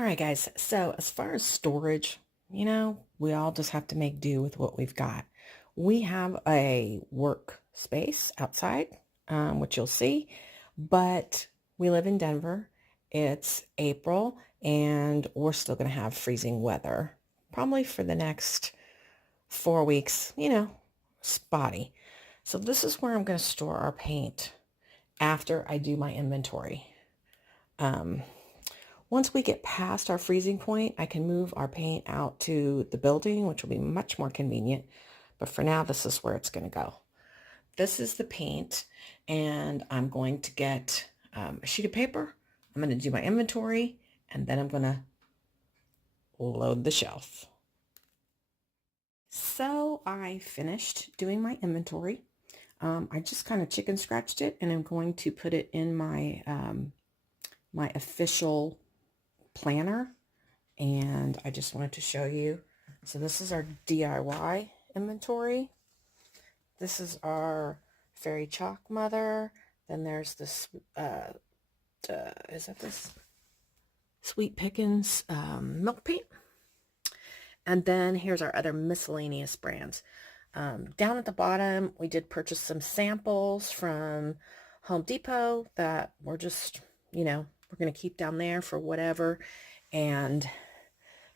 All right, guys. So as far as storage, we all just have to make do with what we've got. We have a work space outside, which you'll see, but we live in Denver. It's April, and we're still going to have freezing weather, probably for the next 4 weeks, spotty. So this is where I'm going to store our paint after I do my inventory. Um, Once we get past our freezing point, I can move our paint out to the building, which will be much more convenient. But for now, this is where it's going to go. This is the paint, and I'm going to get a sheet of paper. I'm going to do my inventory, and then I'm going to load the shelf. So I finished doing my inventory. I just kind of chicken scratched it, and I'm going to put it in my my official planner, and I just wanted to show you. So this is our DIY inventory. This is our Fairy Chalk Mother. Then there's this is that this Sweet Pickins milk paint, and then here's our other miscellaneous brands. Down at the bottom, we did purchase some samples from Home Depot that we're just, we're going to keep down there for whatever. And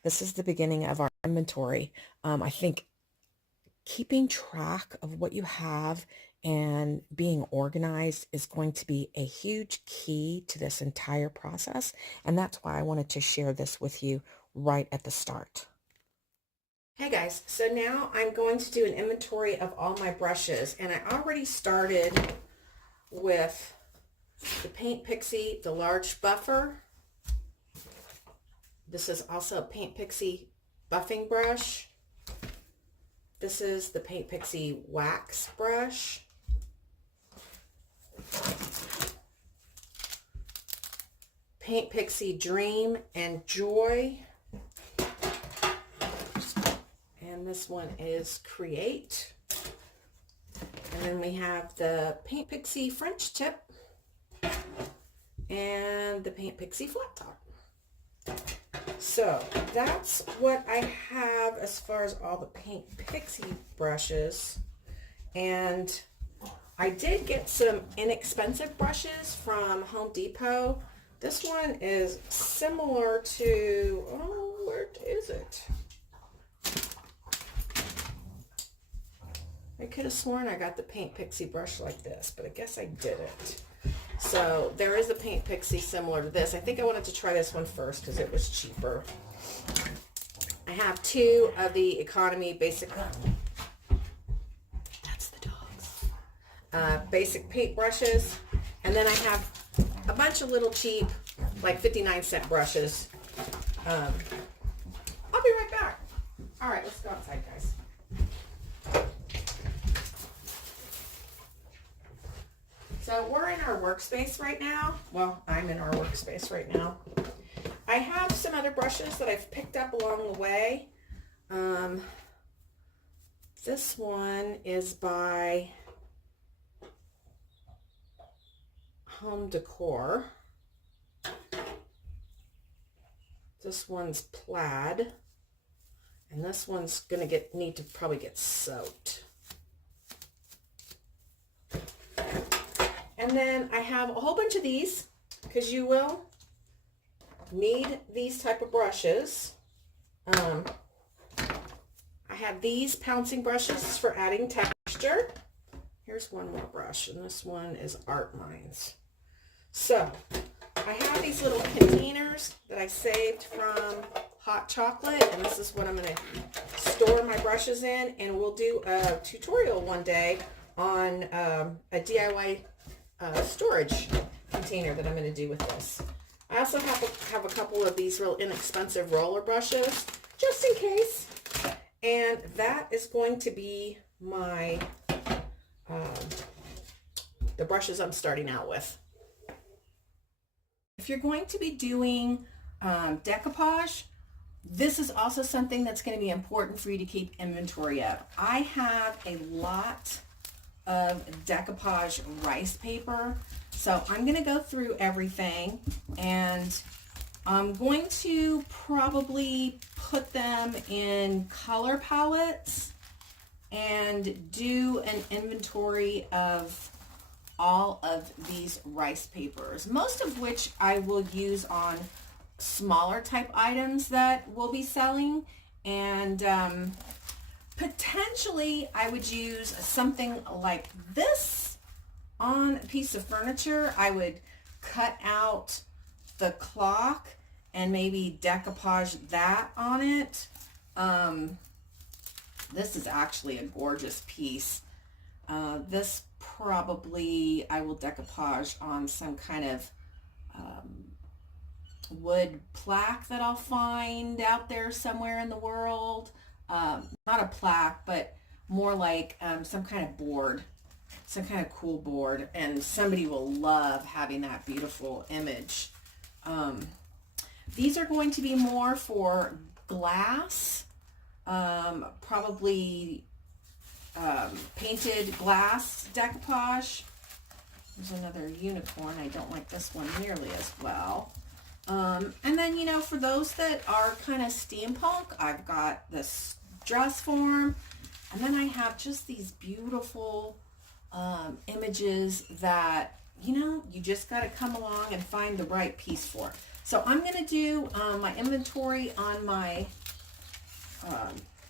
this is the beginning of our inventory. I think keeping track of what you have and being organized is going to be a huge key to this entire process. And that's why I wanted to share this with you right at the start. Hey guys, so now I'm going to do an inventory of all my brushes, and I already started with the Paint Pixie, the large buffer. This is also a Paint Pixie buffing brush. This is the Paint Pixie wax brush. Paint Pixie Dream and Joy. And this one is Create. And then we have the Paint Pixie French Tip and the Paint Pixie Flat Top. So that's what I have as far as all the Paint Pixie brushes. And I did get some inexpensive brushes from Home Depot. This one is similar to, oh, where is it? I could have sworn I got the Paint Pixie brush like this, but I guess I didn't. So there is a Paint Pixie similar to this. I think I wanted to try this one first because it was cheaper. I have two of the economy basic, that's the dogs, basic paint brushes. And then I have a bunch of little cheap, like 59-cent brushes. I'll be right back. All right, let's go outside, guys. So we're in our workspace right now. Well, I'm in our workspace right now. I have some other brushes that I've picked up along the way. This one is by Home Decor. This one's plaid. And this one's gonna need to probably get soaked. And then I have a whole bunch of these, because you will need these type of brushes. I have these pouncing brushes for adding texture. Here's one more brush, and this one is Art Minds. So I have these little containers that I saved from hot chocolate, and this is what I'm going to store my brushes in, and we'll do a tutorial one day on a DIY storage container that I'm going to do with this. I also have a couple of these real inexpensive roller brushes just in case, and that is going to be my the brushes I'm starting out with. If you're going to be doing decoupage, this is also something that's going to be important for you to keep inventory of. I have a lot of decoupage rice paper, so I'm going to go through everything and I'm going to probably put them in color palettes and do an inventory of all of these rice papers, most of which I will use on smaller type items that we'll be selling. And potentially I would use something like this on a piece of furniture. I would cut out the clock and maybe decoupage that on it. This is actually a gorgeous piece. This probably I will decoupage on some kind of wood plaque that I'll find out there somewhere in the world. Not a plaque, but more like some kind of board, some kind of cool board, and somebody will love having that beautiful image. These are going to be more for glass, probably painted glass decoupage. There's another unicorn. I don't like this one nearly as well. And then, you know, for those that are kind of steampunk, I've got this dress form, and then I have just these beautiful images that, you know, you just got to come along and find the right piece for. So I'm going to do my inventory on my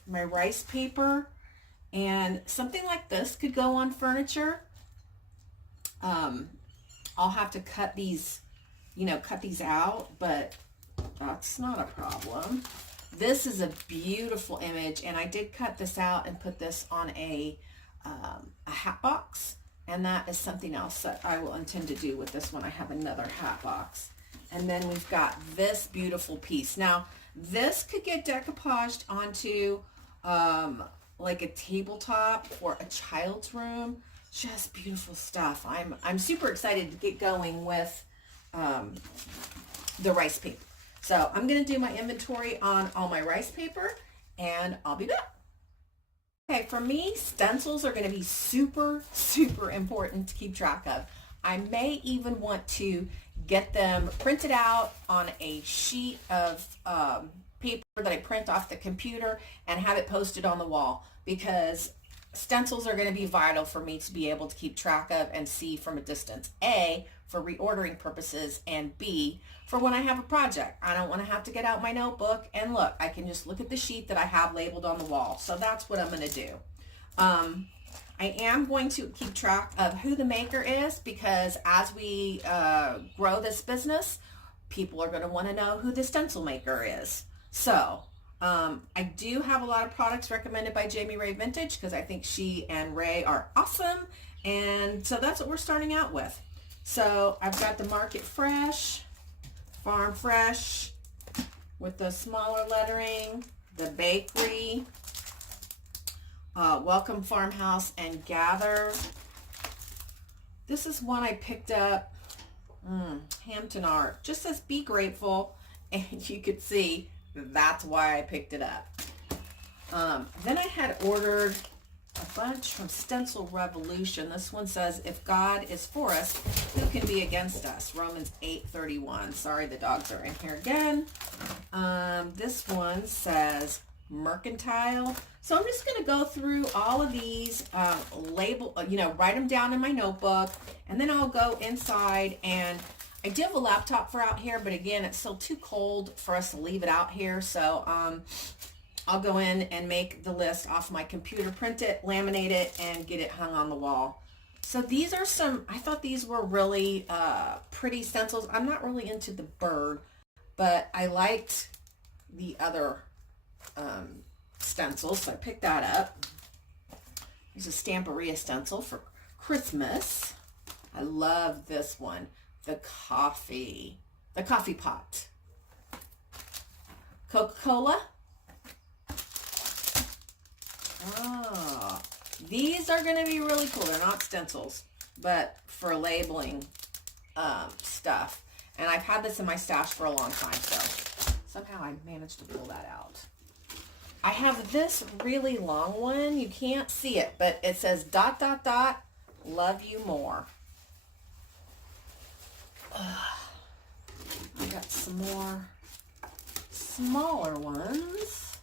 my rice paper, and something like this could go on furniture. I'll have to cut these, you know, cut these out, but that's not a problem. This is a beautiful image, and I did cut this out and put this on a hat box, and that is something else that I will intend to do with this one. I have another hat box. And then we've got this beautiful piece. Now, this could get decoupaged onto like a tabletop or a child's room. Just beautiful stuff. I'm super excited to get going with the rice paper. So I'm going to do my inventory on all my rice paper, and I'll be back. Okay, for me, stencils are going to be super, super important to keep track of. I may even want to get them printed out on a sheet of paper that I print off the computer and have it posted on the wall, because stencils are going to be vital for me to be able to keep track of and see from a distance. A, for reordering purposes, and B, for when I have a project. I don't want to have to get out my notebook and look. I can just look at the sheet that I have labeled on the wall. So that's what I'm going to do. I am going to keep track of who the maker is, because as we grow this business, people are going to want to know who the stencil maker is. So I do have a lot of products recommended by Jamie Ray Vintage, because I think she and Ray are awesome. And so that's what we're starting out with. So I've got the Market Fresh, Farm Fresh with the smaller lettering, the bakery, Welcome Farmhouse and Gather. This is one I picked up, Hampton Art. Just says be grateful, and you could see that's why I picked it up. Then I had ordered a bunch from Stencil Revolution. This one says, if God is for us, who can be against us? Romans 8:31. Sorry, the dogs are in here again. This one says mercantile. So I'm just going to go through all of these, write them down in my notebook, and then I'll go inside. And I do have a laptop for out here, but again, it's still too cold for us to leave it out here. So I'll go in and make the list off my computer, print it, laminate it, and get it hung on the wall. So these are some, I thought these were really pretty stencils. I'm not really into the bird, but I liked the other stencils, so I picked that up. There's a Stamperia stencil for Christmas. I love this one. The coffee pot. Coca-Cola. Oh, these are going to be really cool. They're not stencils, but for labeling stuff. And I've had this in my stash for a long time, so somehow I managed to pull that out. I have this really long one. You can't see it, but it says ... love you more. I got some more smaller ones.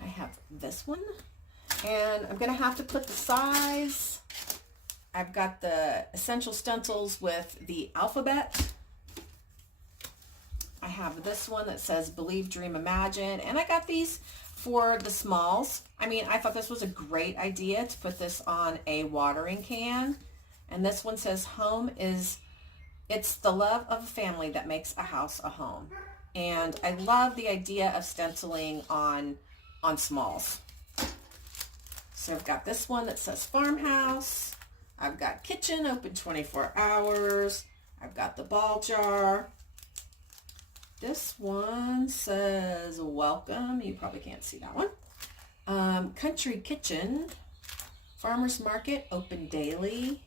I have this one, and I'm gonna have to put the size. I've got the Essential Stencils with the alphabet. I have this one that says Believe, Dream, Imagine, and I got these for the smalls. I mean, I thought this was a great idea to put this on a watering can. And this one says it's the love of a family that makes a house a home. And I love the idea of stenciling on smalls. So I've got this one that says farmhouse. I've got kitchen open 24 hours. I've got the ball jar. This one says welcome. You probably can't see that one. Country kitchen. Farmers market open daily.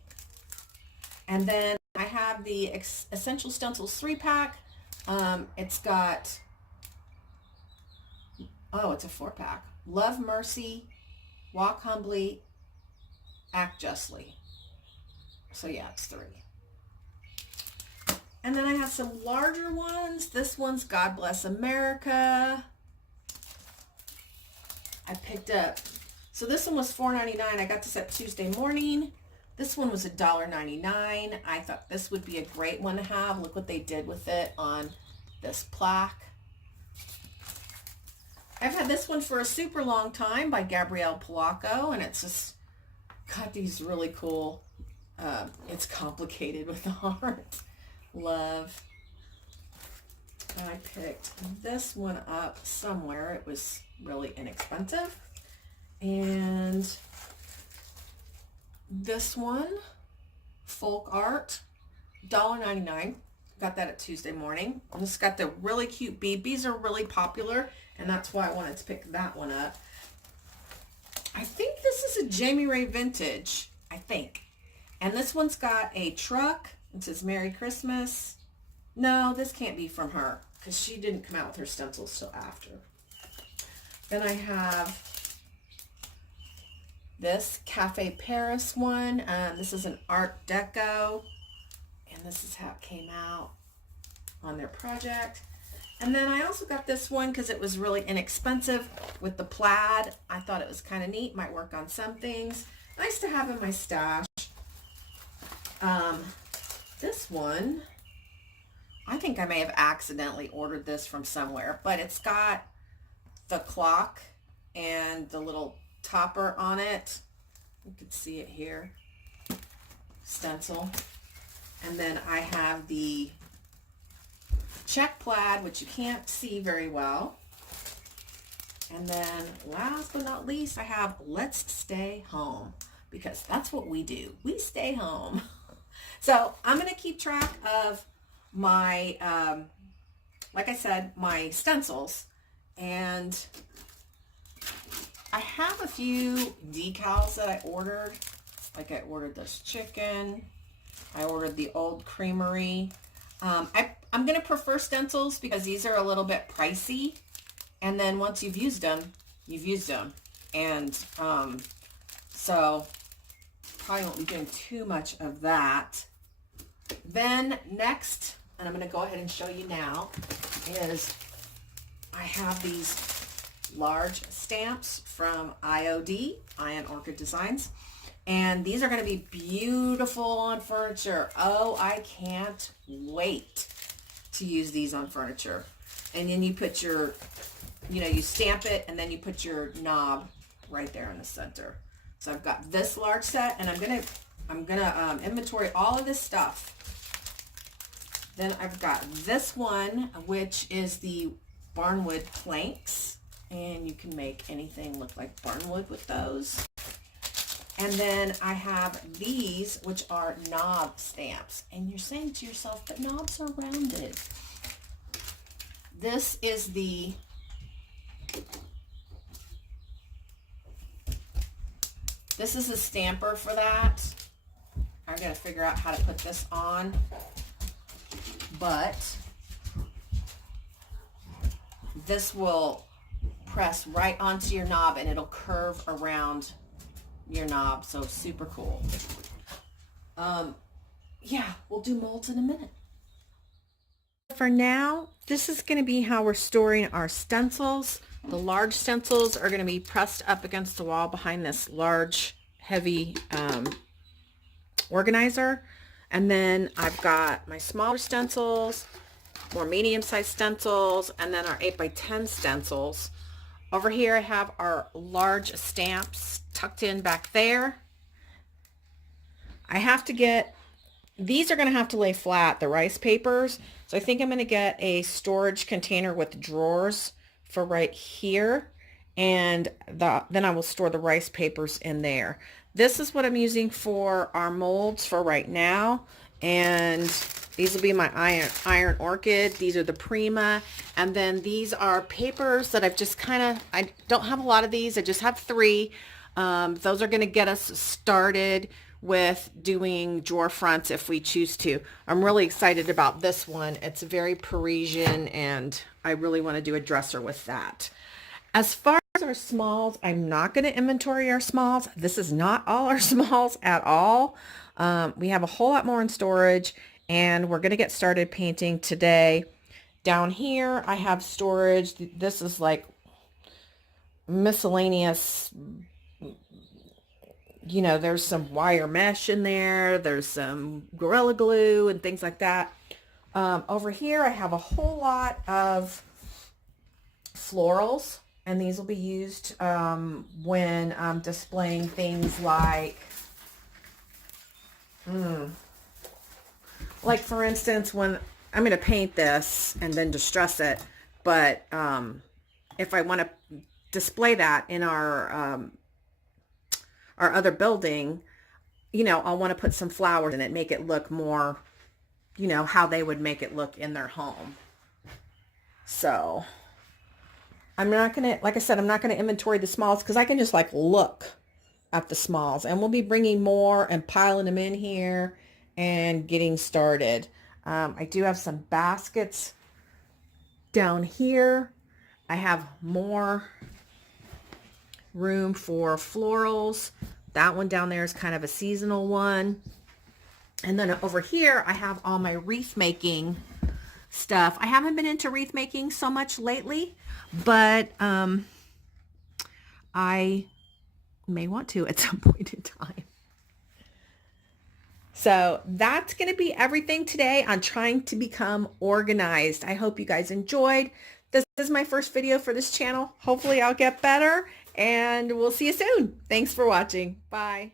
And then I have the Essential Stencils 3-pack. It's got, it's a 4-pack. Love mercy, walk humbly, act justly. So yeah, it's 3. And then I have some larger ones. This one's God Bless America. I picked up, so this one was $4.99. I got this at Tuesday morning. This one was $1.99. I thought this would be a great one to have. Look what they did with it on this plaque. I've had this one for a super long time by Gabrielle Polacco, and it's just got these really cool, it's complicated with the heart. Love. I picked this one up somewhere. It was really inexpensive. And this one, Folk Art, $1.99. Got that at Tuesday morning. And it's got the really cute bee. Bees are really popular, and that's why I wanted to pick that one up. I think this is a Jamie Ray vintage, I think. And this one's got a truck. It says Merry Christmas. No, this can't be from her because she didn't come out with her stencils till after. Then I have this Cafe Paris one. This is an Art Deco, and this is how it came out on their project. And then I also got this one because it was really inexpensive with the plaid. I thought it was kind of neat, might work on some things. Nice to have in my stash. This one, I think I may have accidentally ordered this from somewhere, but it's got the clock and the little topper on it. You can see it here. Stencil. And then I have the check plaid, which you can't see very well. And then last but not least, I have Let's Stay Home, because that's what we do. We stay home. So I'm going to keep track of my, like I said, my stencils. And I have a few decals that I ordered. Like I ordered this chicken. I ordered the Old Creamery. I'm going to prefer stencils because these are a little bit pricey. And then once you've used them, you've used them. And so probably won't be doing too much of that. Then next, and I'm going to go ahead and show you now, is I have these large stamps from IOD, Ion Orchid Designs. And these are going to be beautiful on furniture. Oh, I can't wait to use these on furniture. And then you put your, you stamp it, and then you put your knob right there in the center. So I've got this large set, and I'm gonna inventory all of this stuff. Then I've got this one, which is the Barnwood planks, and you can make anything look like barnwood with those. And then I have these, which are knob stamps. And you're saying to yourself, but knobs are rounded. This is the a stamper for that. I gotta figure out how to put this on. But this will press right onto your knob, and it'll curve around your knob. So super cool. Yeah, we'll do molds in a minute. for now, this is going to be how we're storing our stencils. The large stencils are going to be pressed up against the wall behind this large, heavy organizer. And then I've got my smaller stencils, more medium-sized stencils, and then our 8x10 stencils. Over here I have our large stamps tucked in back there. I have to get, these are going to have to lay flat, the rice papers. So I think I'm going to get a storage container with drawers for right here. And then I will store the rice papers in there. This is what I'm using for our molds for right now. And these will be my iron orchid. These are the Prima. And then these are papers that I've just I don't have a lot of these. I just have 3. Those are going to get us started with doing drawer fronts if we choose to. I'm really excited about this one. It's very Parisian and I really want to do a dresser with that. As far as our smalls, I'm not going to inventory our smalls. This is not all our smalls at all. We have a whole lot more in storage and we're going to get started painting today. Down here I have storage. This is like miscellaneous, you know, there's some wire mesh in there. There's some Gorilla Glue and things like that. Over here I have a whole lot of florals. And these will be used when I'm displaying things like for instance, when I'm going to paint this and then distress it, but if I want to display that in our other building, you know, I'll want to put some flowers in it, make it look more, you know, how they would make it look in their home. So I'm not going to, like I said, I'm not going to inventory the smalls because I can just like look at the smalls, and we'll be bringing more and piling them in here and getting started. I do have some baskets down here. I have more room for florals. That one down there is kind of a seasonal one. And then over here, I have all my wreath making stuff. I haven't been into wreath making so much lately, but I may want to at some point in time. So that's going to be everything today on trying to become organized. I hope you guys enjoyed. This is my first video for this channel. Hopefully I'll get better and we'll see you soon. Thanks for watching. Bye.